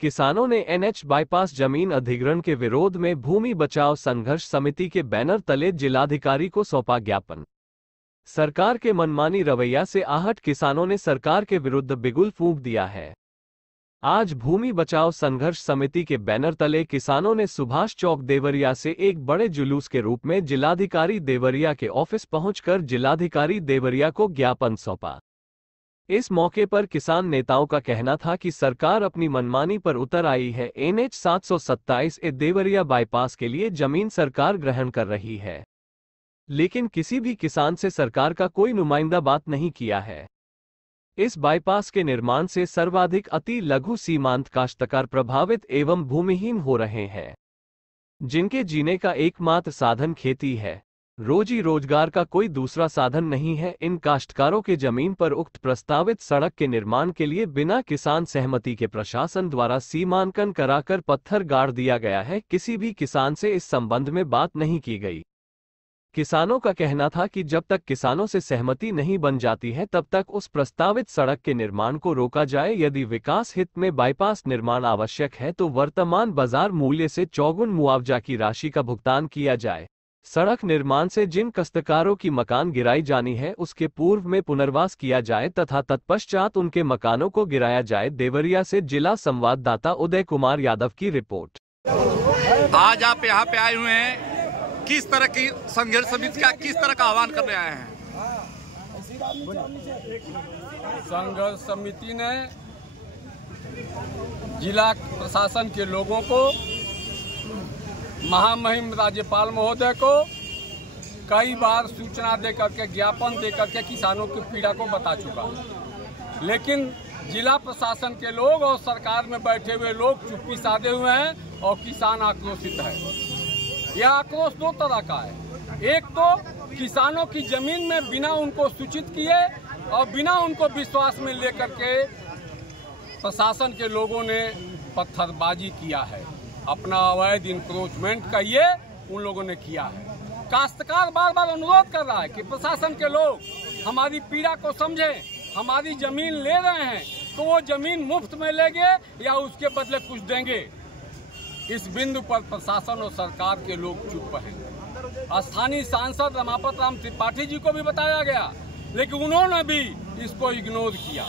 किसानों ने NH bypass जमीन अधिग्रहण के विरोध में भूमि बचाओ संघर्ष समिति के बैनर तले जिलाधिकारी को सौंपा ज्ञापन। सरकार के मनमानी रवैया से आहत किसानों ने सरकार के विरुद्ध बिगुल फूंक दिया है। आज भूमि बचाओ संघर्ष समिति के बैनर तले किसानों ने सुभाष चौक देवरिया से एक बड़े जुलूस के रूप में जिलाधिकारी देवरिया के ऑफिस पहुंचकर जिलाधिकारी देवरिया को ज्ञापन सौंपा। इस मौके पर किसान नेताओं का कहना था कि सरकार अपनी मनमानी पर उतर आई है। एनएच 727 ए देवरिया बाईपास के लिए जमीन सरकार ग्रहण कर रही है, लेकिन किसी भी किसान से सरकार का कोई नुमाइंदा बात नहीं किया है। इस बाईपास के निर्माण से सर्वाधिक अति लघु सीमांत काश्तकार प्रभावित एवं भूमिहीन हो रहे हैं, जिनके जीने का एकमात्र साधन खेती है। रोजी रोजगार का कोई दूसरा साधन नहीं है। इन काश्तकारों के जमीन पर उक्त प्रस्तावित सड़क के निर्माण के लिए बिना किसान सहमति के प्रशासन द्वारा सीमांकन कराकर पत्थर गाड़ दिया गया है। किसी भी किसान से इस संबंध में बात नहीं की गई। किसानों का कहना था कि जब तक किसानों से सहमति नहीं बन जाती है तब तक उस प्रस्तावित सड़क के निर्माण को रोका जाए। यदि विकास हित में बाईपास निर्माण आवश्यक है तो वर्तमान बाजार मूल्य से 4 गुना मुआवजा की राशि का भुगतान किया जाए। सड़क निर्माण से जिन काश्तकारों की मकान गिराई जानी है उसके पूर्व में पुनर्वास किया जाए तथा तत्पश्चात उनके मकानों को गिराया जाए। देवरिया से जिला संवाददाता उदय कुमार यादव की रिपोर्ट। आज आप यहाँ पे आए हुए हैं, किस तरह की संघर्ष समिति का किस तरह का आह्वान करने आए हैं? संघर्ष समिति ने जिला प्रशासन के लोगों को, महामहिम राज्यपाल महोदय को कई बार सूचना देकर के, ज्ञापन देकर के किसानों की पीड़ा को बता चुका, लेकिन जिला प्रशासन के लोग और सरकार में बैठे हुए लोग चुप्पी साधे हुए हैं और किसान आक्रोशित है। यह आक्रोश 2 तरह का है। एक तो किसानों की जमीन में बिना उनको सूचित किए और बिना उनको विश्वास में लेकर के प्रशासन के लोगों ने पत्थरबाजी किया है, अपना अवैध इंक्रोचमेंट का ये उन लोगों ने किया है। काश्तकार बार बार अनुरोध कर रहा है कि प्रशासन के लोग हमारी पीड़ा को समझें, हमारी जमीन ले रहे हैं तो वो जमीन मुफ्त में लेंगे या उसके बदले कुछ देंगे। इस बिंदु पर प्रशासन और सरकार के लोग चुप हैं। स्थानीय सांसद रमापत राम त्रिपाठी जी को भी बताया गया, लेकिन उन्होंने भी इसको इग्नोर किया।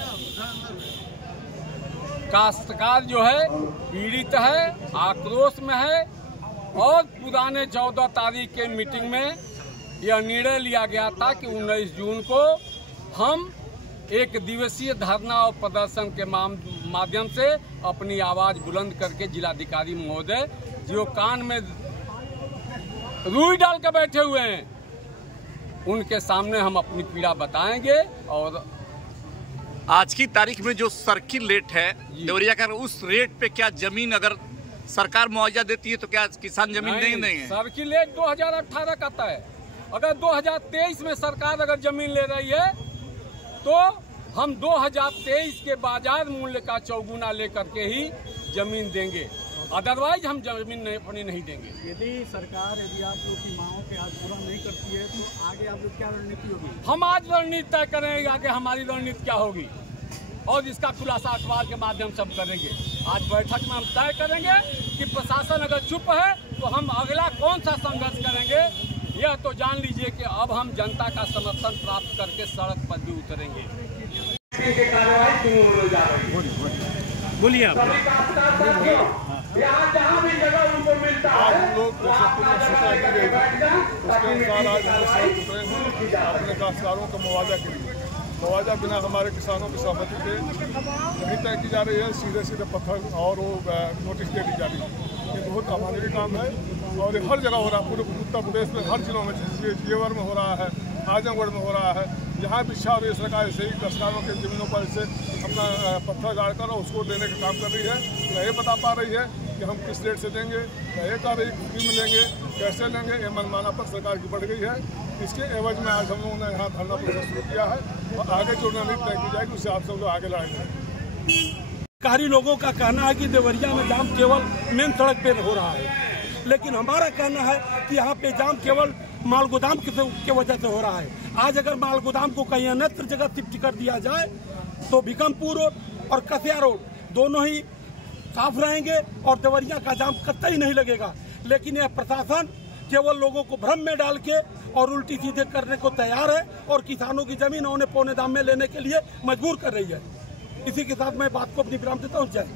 काश्तकार जो है पीड़ित है, आक्रोश में है और पुराने 14 तारीख के मीटिंग में यह निर्णय लिया गया था कि 19 जून को हम 1 दिवसीय धरना और प्रदर्शन के माध्यम से अपनी आवाज बुलंद करके जिलाधिकारी महोदय जो कान में रुई डाल कर बैठे हुए हैं उनके सामने हम अपनी पीड़ा बताएंगे। और आज की तारीख में जो सर्किल रेट है देवरिया का, उस रेट पे क्या जमीन अगर सरकार मुआवजा देती है तो क्या किसान जमीन नहीं है? सर्किल रेट 2018 का था। अगर 2023 में सरकार अगर जमीन ले रही है तो हम 2023 के बाजार मूल्य का 4 गुना लेकर के ही जमीन देंगे, अदरवाइज हम जमीन अपनी नहीं देंगे। यदि सरकार आप लोग की मांगों के आज पूरा नहीं करती है तो आगे आप लोग क्या रणनीति होगी? हम आज रणनीति तय करेंगे, आगे हमारी रणनीति क्या होगी और इसका खुलासा अखबार के माध्यम से हम करेंगे। आज बैठक में हम तय करेंगे कि प्रशासन अगर चुप है तो हम अगला कौन सा संघर्ष करेंगे। यह तो जान लीजिए कि अब हम जनता का समर्थन प्राप्त करके सड़क पर भी उतरेंगे। बोलिए आप। जहाँ भी जगह उनको मिलता है हम लोग सूचना दी गई उसके अनुसार आज सड़क उतरे हैं अपने काश्तकारों का मुआवजा के लिए। मुआवजा बिना हमारे किसानों की सहमति के नहीं तय की जा रही है, सीधे सीधे पत्थर और वो नोटिस दे दी जा रही है। ये बहुत अमानवीय काम है और ये हर जगह हो रहा है, पूरे उत्तर प्रदेश में हर जिलों में, जेवर में हो रहा है, आजमगढ़ में हो रहा है। जहाँ भी इच्छा हो रही है सरकार ऐसे ही काश्तकारों के जमीनों पर से अपना पत्थर गाड़ कर उसको देने का काम कर रही है। न ये बता पा रही है कि हम किस रेट से देंगे, न ये कह रही फ्री में लेंगे, कैसे लेंगे। ये मनमाना पर सरकार की बढ़ गई है। इसके एवज में आज हम लोगों ने यहाँ धरना प्रदर्शन शुरू किया है और आगे जो रणनीति तय की जाएगी उससे आप सब लोग आगे लड़ाई जाएंगे। सरकारी लोगों का कहना है कि देवरिया में जाम केवल मेन सड़क पे हो रहा है, लेकिन हमारा कहना है कि यहाँ पे जाम केवल माल गोदाम की वजह से हो रहा है। आज अगर माल गोदाम को कहीं अन्यत्र जगह शिफ्ट कर दिया जाए तो भिकमपुर रोड और कसिया रोड दोनों ही साफ रहेंगे और देवरिया का जाम कतई नहीं लगेगा। लेकिन यह प्रशासन केवल लोगों को भ्रम में डाल के और उल्टी सीधे करने को तैयार है और किसानों की जमीन औने पौने दाम में लेने के लिए मजबूर कर रही है। इसी के साथ मैं बात को अपनी विराम देता हूँ। जय